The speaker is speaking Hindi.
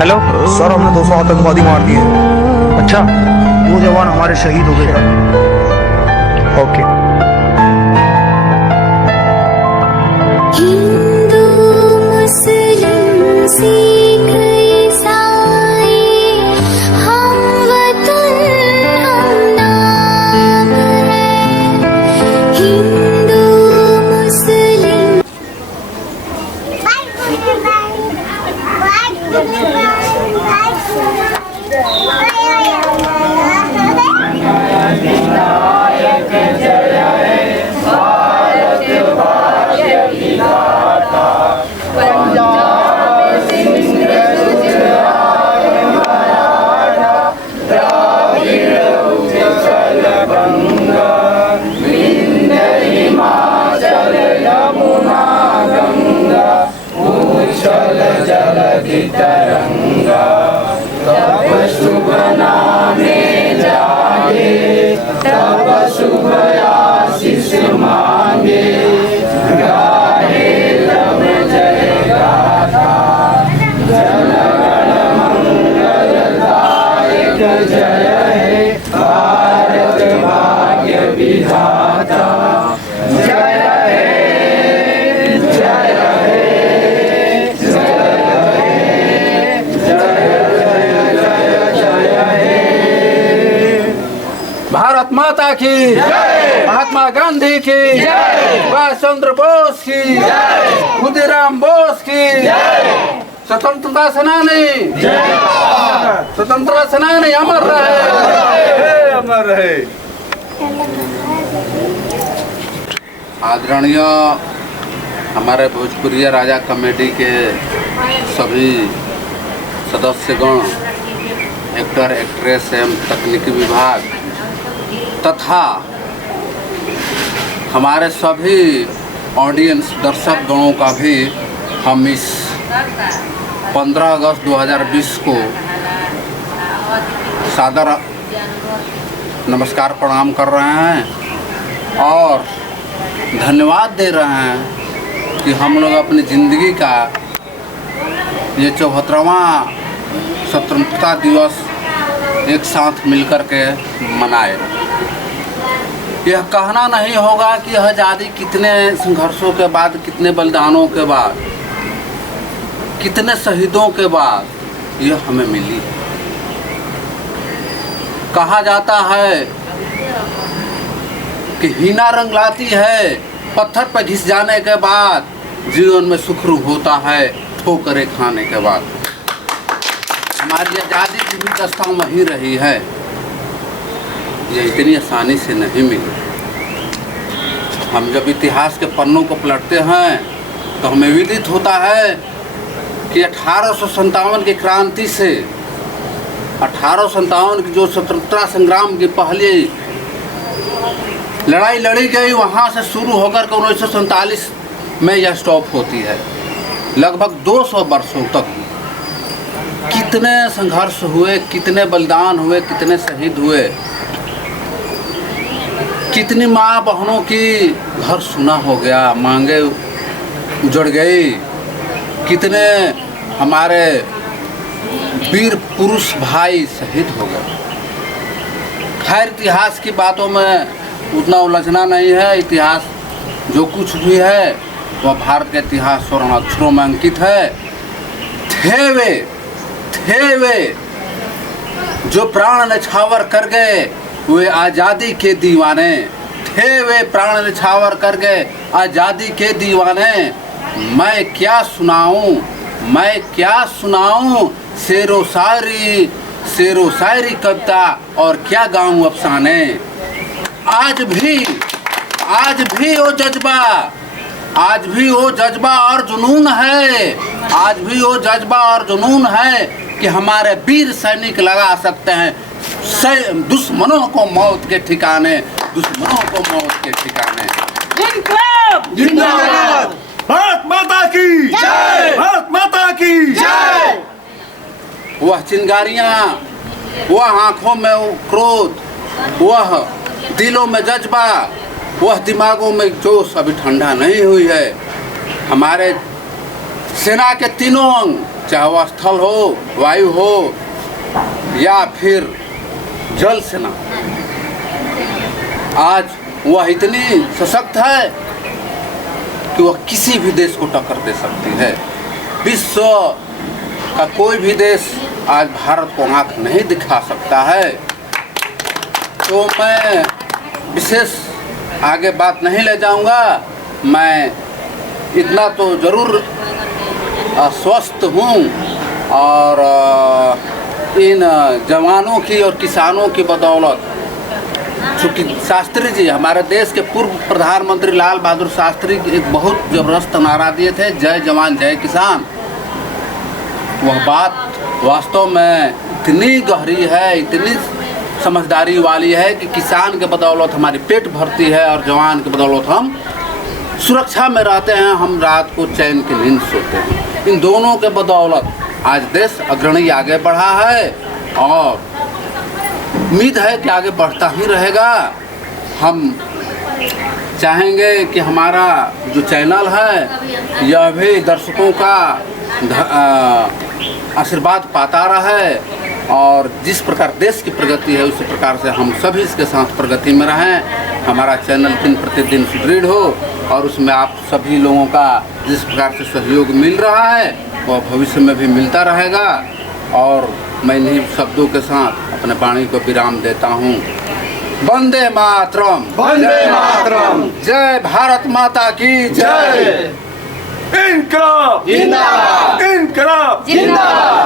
हेलो सर, हमने 200 आतंकवादी मार दिए। अच्छा, 2 जवान हमारे शहीद हो गए। ओके। हिंदू मुस्लिम सिख ईसाई हम वतन हम नाम है। हिंदू मुस्लिम भारत माता की जय, महात्मा गांधी की जय, सुभाष चंद्र बोस की जय, खुदीराम बोस की जय, स्वतंत्रता सेनानी जय, स्वतंत्रता सेनानी अमर रहे, अमर रहे। आदरणीय हमारे भोजपुरी राजा कमेटी के सभी सदस्यगण, एक्टर एक्ट्रेस एवं तकनीकी विभाग तथा हमारे सभी ऑडियंस दर्शक गणों का भी हम इस 15 अगस्त 2020 को सादर नमस्कार प्रणाम कर रहे हैं और धन्यवाद दे रहे हैं कि हम लोग अपनी ज़िंदगी का ये 74वां स्वतंत्रता दिवस एक साथ मिलकर के मनाए। यह कहना नहीं होगा कि यह आज़ादी कितने संघर्षों के बाद, कितने बलिदानों के बाद, कितने शहीदों के बाद यह हमें मिली। कहा जाता है कि हीना रंग लाती है पत्थर पर घिस जाने के बाद, जीवन में सुख होता है ठोकरें खाने के बाद। हमारी आज़ादी की भी दस्ता वहीं रही है, यह इतनी आसानी से नहीं मिली। हम जब इतिहास के पन्नों को पलटते हैं तो हमें विदित होता है कि 1857 की क्रांति से 1857 की जो स्वतंत्रता संग्राम की पहली लड़ाई लड़ी गई, वहाँ से शुरू होकर के 1947 में यह स्टॉप होती है। लगभग 200 वर्षों तक कितने संघर्ष हुए, कितने बलिदान हुए, कितने शहीद हुए, कितनी माँ बहनों की घर सुना हो गया, मांगे उजड़ गई, कितने हमारे वीर पुरुष भाई शहीद हो गए। खैर इतिहास की बातों में उतना उलझना नहीं है। इतिहास जो कुछ भी है वह भारत के इतिहास स्वर्ण अक्षरों में अंकित है। थे वे जो प्राण न्यौछावर कर गए वे आज़ादी के दीवाने, थे वे प्राण न्यौछावर कर गए आज़ादी के दीवाने। मैं क्या सुनाऊं शेरो शायरी कविता और क्या गाऊं अफसाने। आज भी वो जज्बा और जुनून है, आज भी वो जज्बा और जुनून है कि हमारे वीर सैनिक लगा सकते हैं दुश्मनों को मौत के ठिकाने, दुश्मनों को मौत के ठिकाने। इनकलाब जिंदाबाद, भारत माता की जय, भारत माता की जय। वह चिंगारियाँ, वह आँखों में क्रोध, वह दिलों में जज्बा, वह दिमागों में जोश अभी ठंडा नहीं हुई है। हमारे सेना के तीनों अंग, चाहे वह स्थल हो, वायु हो या फिर जल सेना, आज वह इतनी सशक्त है कि वह किसी भी देश को टक्कर दे सकती है। विश्व का कोई भी देश आज भारत को आँख नहीं दिखा सकता है। तो मैं विशेष आगे बात नहीं ले जाऊंगा। मैं इतना तो ज़रूर आश्वस्त हूँ और इन जवानों की और किसानों की बदौलत, चूँकि शास्त्री जी हमारे देश के पूर्व प्रधानमंत्री लाल बहादुर शास्त्री एक बहुत ज़बरदस्त नारा दिए थे, जय जवान जय किसान। वह बात वास्तव में इतनी गहरी है, इतनी समझदारी वाली है कि किसान के बदौलत हमारी पेट भरती है और जवान के बदौलत हम सुरक्षा में रहते हैं, हम रात को चैन की नींद सोते हैं। इन दोनों के बदौलत आज देश अग्रणी आगे बढ़ा है और उम्मीद है कि आगे बढ़ता ही रहेगा। हम चाहेंगे कि हमारा जो चैनल है यह भी दर्शकों का आशीर्वाद पाता रहे और जिस प्रकार देश की प्रगति है उसी प्रकार से हम सभी इसके साथ प्रगति में रहें। हमारा चैनल दिन प्रतिदिन सुदृढ़ हो और उसमें आप सभी लोगों का जिस प्रकार से सहयोग मिल रहा है वह भविष्य में भी मिलता रहेगा। और मैं इन्हीं शब्दों के साथ अपने वाणी को विराम देता हूँ। वंदे मातरम, वंदे मातरम, जय भारत माता की जय। इनकलाब जिंदाबाद, इनकलाब जिंदाबाद।